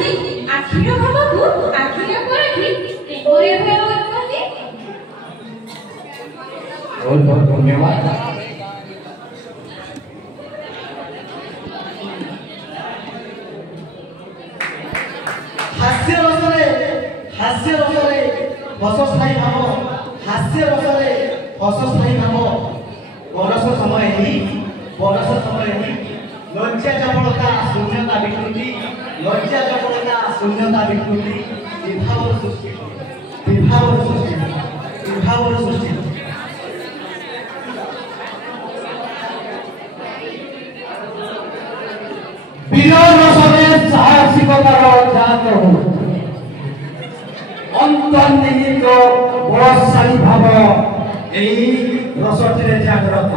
ରଖି ଆଖିର ଭାବକୁ ଆଖିରେ ପରଖି ପ୍ରେମରେ ଭୟ କରନ୍ତି। बहुत बहुत धन्यवाद। हास्य रसरे हसस्थायी भाव, हास्य रसरे हसस्थायी भाव, बरस समय ही लज्जा चपलता शून्यता विकृति, लज्जा चपलता शून्यता विकृति, विभावर सृष्टि वीर रसरे साहसिकतार जात हो, अंतर्निहित बलशाली भाव यही रसटिरे जागृत।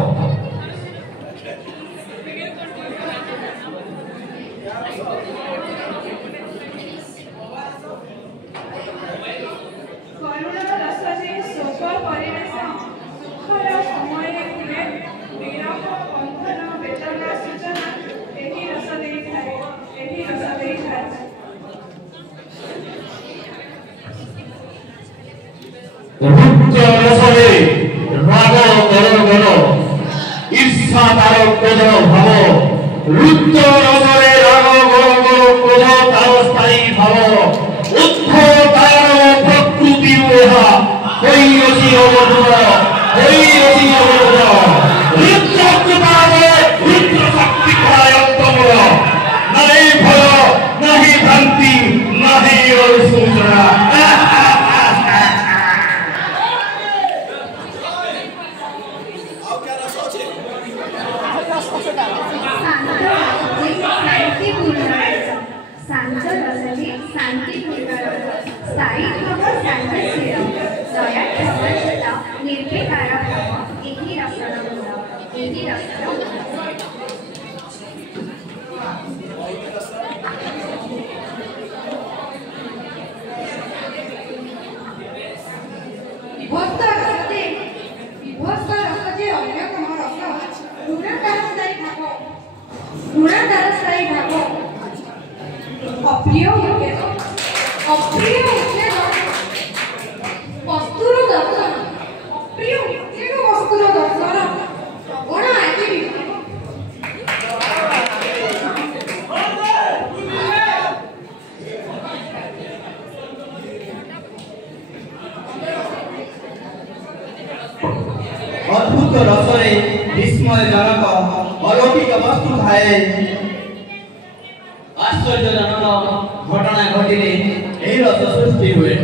रसरे राग गण ईर्षा तार क्रोध भाव, रुद्र रसरे राग गण क्रोध तार स्थायी भाव, उद्ध तार प्रकृति रेहा कैरसी अवधूत रुद्र कृपारे रुद्र शक्ति प्रायत्तमूल, नहीं भय नहीं भ्रांति नहीं सूचना। अद्भुत रसरे विस्मयजनक अलौकिक वस्तु थाए, आश्चर्यजनक घटना घटिले यही रस सृष्टि हुए।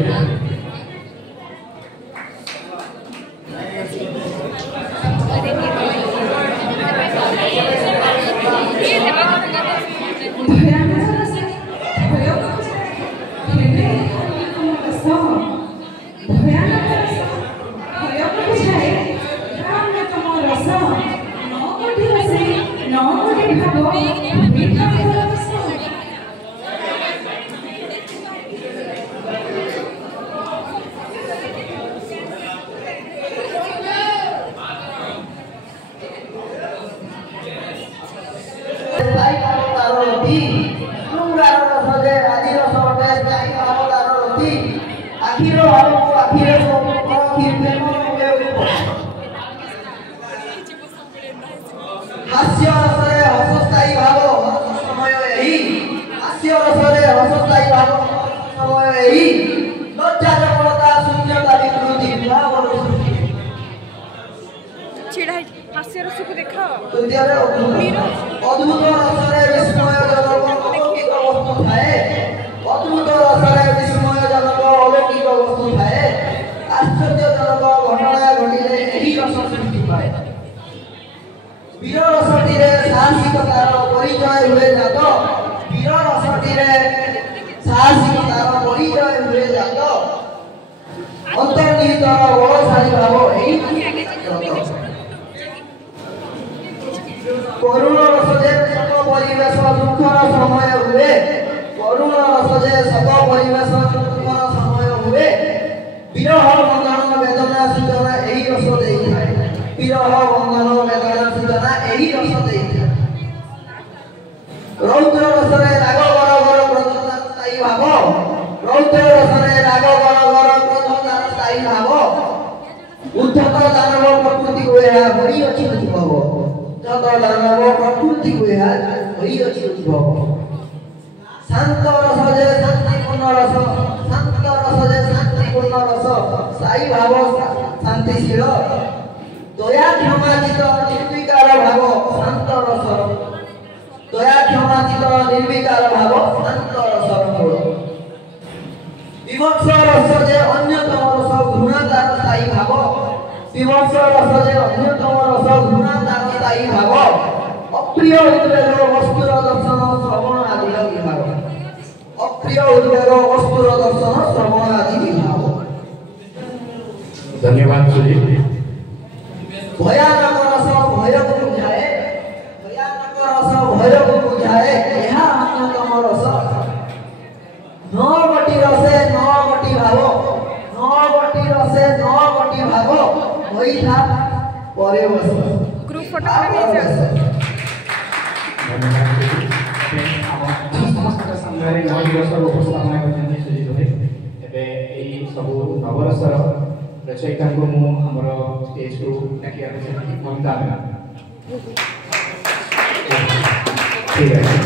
रौद्र रसरे राग बर प्रदत्ता स्थायी ଅନୁଭୂତି କୁ ଏହା ହୋଇଅଛି ଉଦ୍ଭବ। ଶାନ୍ତ ରସ ଯେ ଶାନ୍ତିପୂର୍ଣ୍ଣ ରସ, ଶାନ୍ତ ରସ ଯେ ଶାନ୍ତିପୂର୍ଣ୍ଣ ରସ, ସାଇ ଭାବ ଶାନ୍ତିଶୀଳ, ଦୟା କ୍ଷମାଜିତ ନିର୍ବିକାର ଭାବ ଶାନ୍ତ ରସ, ଦୟା କ୍ଷମାଜିତ ନିର୍ବିକାର ଭାବ ଶାନ୍ତ ରସର ମୂଳ। ବିଭତ୍ସ ରସ ଯେ ଅନ୍ୟତମ ରସ ଘୃଣା ତାର ସ୍ଥାୟୀ ଭାବ, ବିଭତ୍ସ ରସ ଯେ ଅନ୍ୟତମ ରସ ଘୃଣା ତାର ସ୍ଥାୟୀ ଭାବ, ଅପ୍ରିୟ ଉଦ୍ବେଗ ବସ୍ତୁର ଦର୍ଶନ ଶ୍ରବଣ ଆଦିର ବିଭାଗ, ଅପ୍ରିୟ ଉଦ୍ବେଗ ବସ୍ତୁର ଦର୍ଶନ ଶ୍ରବଣ ଆଦି ବିଭାଗ। धन्यवाद सुजीत। भयानक रस भयକୁ ବୁଝାଏ, भयानक रस भयକୁ ବୁଝାଏ, ଏହା ଅନ୍ୟତମ ରସ। ନଅଗୋଟି ରସେ ନଅଗୋଟି ଭାବ, ନଅଗୋଟି ରସେ ନଅଗୋଟି ଭାବ, ହୋଇଥା ପରେ ବସ। ग्रुप फोटो खाली नहीं ସମସ୍ତଙ୍କ ସାମ୍ନାରେ ନବରସର ଉପସ୍ଥାପନା କରିଛନ୍ତି ସୁଜିତ ଭାଇ। ଏବେ ଏଇ ସବୁ ନବରସର ରଚୟିତାଙ୍କୁ ମୁଁ ଆମର ଷ୍ଟେଜକୁ ଡାକିବାକୁ ଚାହିଁବି। ମମତା ଠିକ୍ ଅଛି।